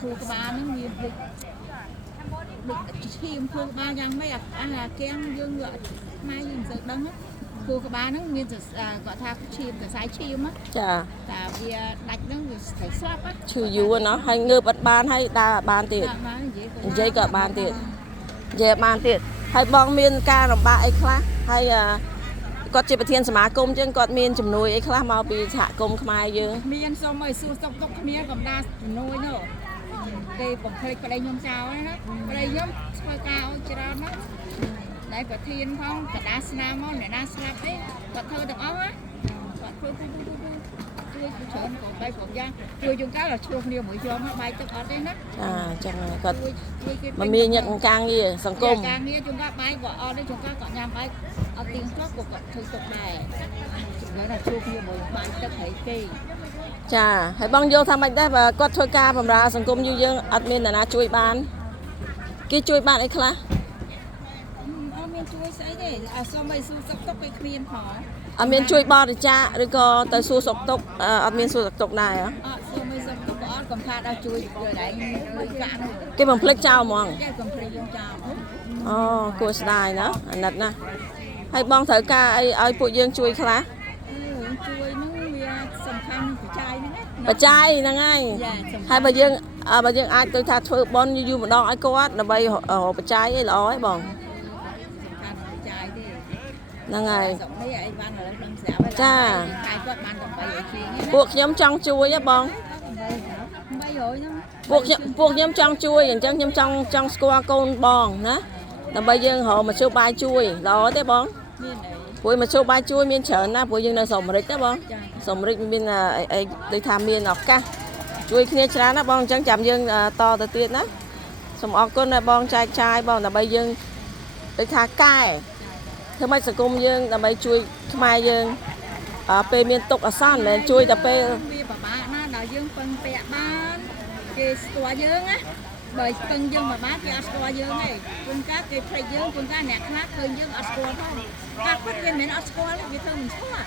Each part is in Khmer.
ครูบ้านนั่งมีเด็กทีมครูบ้านยังไม่là kén dương ngựa mai nhìn sợ đắng áครูบ้านนั่งมีจะgọi thàทีมแต่สายทีมá จ้ะ แต่เบียดัดนั่งใส่ซอบá ชื่ออยู่เนาะให้เงือบอัดบ้านให้ดาบ้านติดเจ๊ก็บ้านติดเจ๊บ้านติดให้บองเมียนการลำบากไอ้คลาให้ก็จะไปเทียนสมาคมจึงก็เมียนจำนวนไอ้คลามาปีฉะกรมขมายเยอะ มีอันโซมไอ้สู้ซบตกเมียกับดาโนยเนาะเดี๋ยวผมเคยไปได้ยมเช้านะไปได้ยมสปอยกาวจะร้อนนะได้ประเทียนพ้องกระดาษน้ำมันเนี่ยน่าสลับเด้บัดเธอต้องเอาอะบัดเธอช่วยเฉินของใบผมย่างช่วยจุงก้าlàช่วงเดียวmỗiยอมใบตึกออดได้นะ จังก็มันมีอย่างกลางนี่สังคม กลางนี้จุงก้าใบกว่าออดได้จุงก้าก่อนยามใบเอาตีนครอบกว่าถือตกได้đó làช่วงเดียวmỗiใบตึกให้กี่ จ้าให้บองโยทำอะไรได้แบบก็ช่วยการบำราสังคมอยู่เยอะอัดเมียนนะช่วยบ้านกี่ช่วยบ้านไอ้คลา เอาเมียนช่วยใส่ดิเอาส้มใบสู้ซบตกไปเคลียนหอ อัดเมียนช่วยบ้านหรือจ้าหรือก็แต่สู้สกตกอัดเมียนสู้สกตกได้เหรอ ส้มใบซบตกก็อดกำพาดเอาช่วยเดี๋ยวได้มือกะ cái bằng phết trao mong แก้กำเพลยงเจ้า cô đài đó anh đặt nè hay bong thử ca ai phụ dương chui khá ช่วยนึงเมียสำคัญหัวใจนี่นะ bà trai nè ngay hai bà dương ai tôi thà thôi bon như mà đo ai có là bay hồ bà trai ấy là ói bong หัวใจดิ nè ngay สองนี่ไอ้บ้านเราเริ่มเสียไปแล้วใครก็มันต้องไปไอ้ทีนี้นะ buộc nhóm trong chui á bong ไม่โอยนะ buộc nhóm trong chui chẳng chẳng nhóm trong square con bong nè là bây giờ họ mà số bài chui đó thế bong นี่ไหน buổi mà số bài chui miên chở na buổi dương là sòng rịch đó bong sòng rịch miên là đi tham miên ngọc ca chui kia chả nó bong chẳng chạm dương to từ tiền đó sòng ọc con là bong trai bong là bây giờ đi thả cài thế mấy sự công dương là bây chui mai dương pe miên tục ở san lên chui tập pe มีป้าบ้านะเราយើងពឹងពាក់បានគេស្គាល់យើងណាបើពឹងយើងមកបានគេអត់ស្គាល់យើងទេជួនកាលគេភ្លេចយើងជួនកាលអ្នកខ្លះឃើញយើងអត់ស្គាល់ផងការពិតវាមិនមែនអត់ស្គាល់ទេវាធ្វើមិនស្គាល់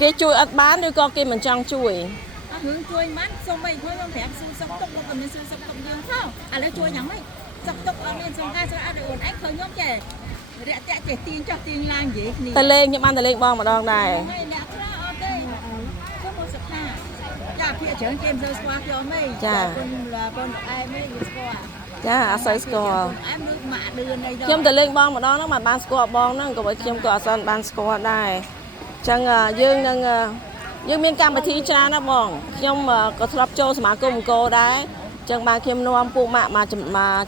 cái chui ở bán rồi con kia mình trăng chui អត់រឿងជួយមិនសូម្បីខ្ញុំប្រាប់ស៊ូសុកទុកលោកក៏មានស៊ូសុកទុកយើងផងឥឡូវជួយយ៉ាងម៉េចសុកទុកអត់មានសង្ការស្អាតឲ្យអូនឯងឃើញខ្ញុំចេះរាក់តាក់ចេះទាញចោះទាញឡើងនិយាយគ្នា ta lên nhưng ăn ta lên bong mà đòn này អ្នកខ្លះអត់ទេគឺមកសុខាចាភាកច្រើនគេមិនសូវស្គាល់ខ្ញុំទេបងឯងមិនស្គាល់ จ้าอาศัยสกอร์ ឯងមើលម៉ាក់ឌឿនអីដល់ ខ្ញុំទៅលេងបងម្ដងហ្នឹងបានស្គាល់បងហ្នឹងក៏ឲ្យខ្ញុំក៏អត់បានស្គាល់ដែរអញ្ចឹងយើងនឹងយើងមានកម្មវិធីច្រើនណាស់បងខ្ញុំក៏ធ្លាប់ចូលសមាគមអង្គរដែរអញ្ចឹងបានខ្ញុំនាំពួកម៉ាក់មក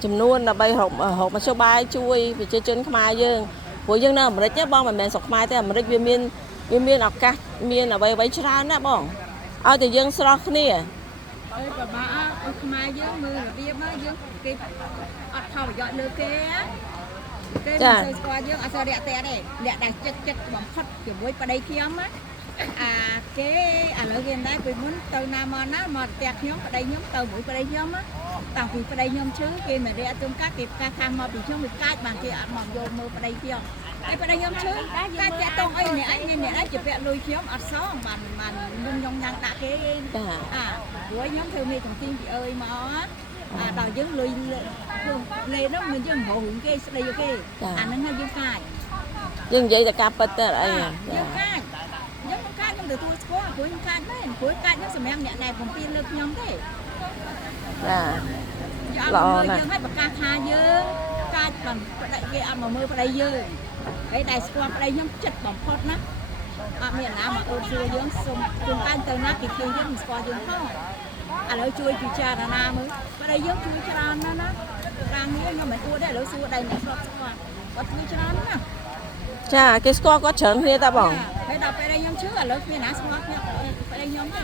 ចំនួនដើម្បីរកមធ្យោបាយជួយប្រជាជនខ្មែរយើងព្រោះយើងនៅអាមេរិកទេបងមិនមែនស្រុកខ្មែរទេអាមេរិកវាមានឱកាសមានអ្វីច្រើនណាស់បងឲ្យតែយើងស្រស់គ្នា អើប្រមាអើខ្មែរយើងមើលរបៀបមកយើងគេអត់ផលប្រយោជន៍លើគេណាគេមិនសូវស្គាល់យើងអត់សូវរាក់ទាក់ទេលាក់តែចិត្តបំផុតជាមួយប្តីខ្ញុំណាអាគេឥឡូវគេមិនដែរពីមុនទៅណាមកណាមកផ្ទះខ្ញុំប្តីខ្ញុំទៅមួយប្តីខ្ញុំណាតាំងពីប្តីខ្ញុំឈឺគេមិនរាក់ទុំកាត់គេកាត់ខាងមកពីខ្ញុំវាកាច់បានគេអត់មកយកមើលប្តីខ្ញុំហើយប្តីខ្ញុំឈឺតែតាក់តងអីអ្នកឯងមានអ្នកឯងជាពាក់លុយខ្ញុំអត់សងបានខ្ញុំញ៉ាំដាក់គេព្រោះខ្ញុំធ្វើមេចំទីពីអើយមកដល់យើងលុយលេនោះមានយើងហៅរឿងគេស្ដីគេអាហ្នឹងហើយយើងកាច់ យើងនិយាយតែការពិតទៅអី យើងកាច់ខ្ញុំទទួលស្គាល់ព្រោះខ្ញុំកាច់មែនព្រោះកាច់ខ្ញុំសម្រាប់អ្នកដែលបំពេញលើខ្ញុំទេ ចា ល្អណាស់យើងឲ្យប្រកាសថាយើងកាច់បានប្តីគេអត់មកមើលប្តីយើងហើយដែលស្គាល់ប្តីខ្ញុំចិត្តបំផុតណាអត់មានណាមកអូនសួរយើងសុំជួនកាលទៅណាគេឃើញយើងមិនស្គាល់យើងផងឥឡូវជួយពិចារណាមើលប្តីយើងជួយច្រើនណាស់ណាការងារខ្ញុំមិនអួតទេឥឡូវសួរដៃអ្នកស្គាល់គាត់ជួយច្រើនណាស់ ចាគេស្គាល់គាត់ច្រើនគ្នាតាបង ហើយដល់ពេលខ្ញុំឈឺឥឡូវគ្មានណាស្គាល់ខ្ញុំប្តីខ្ញុំទេ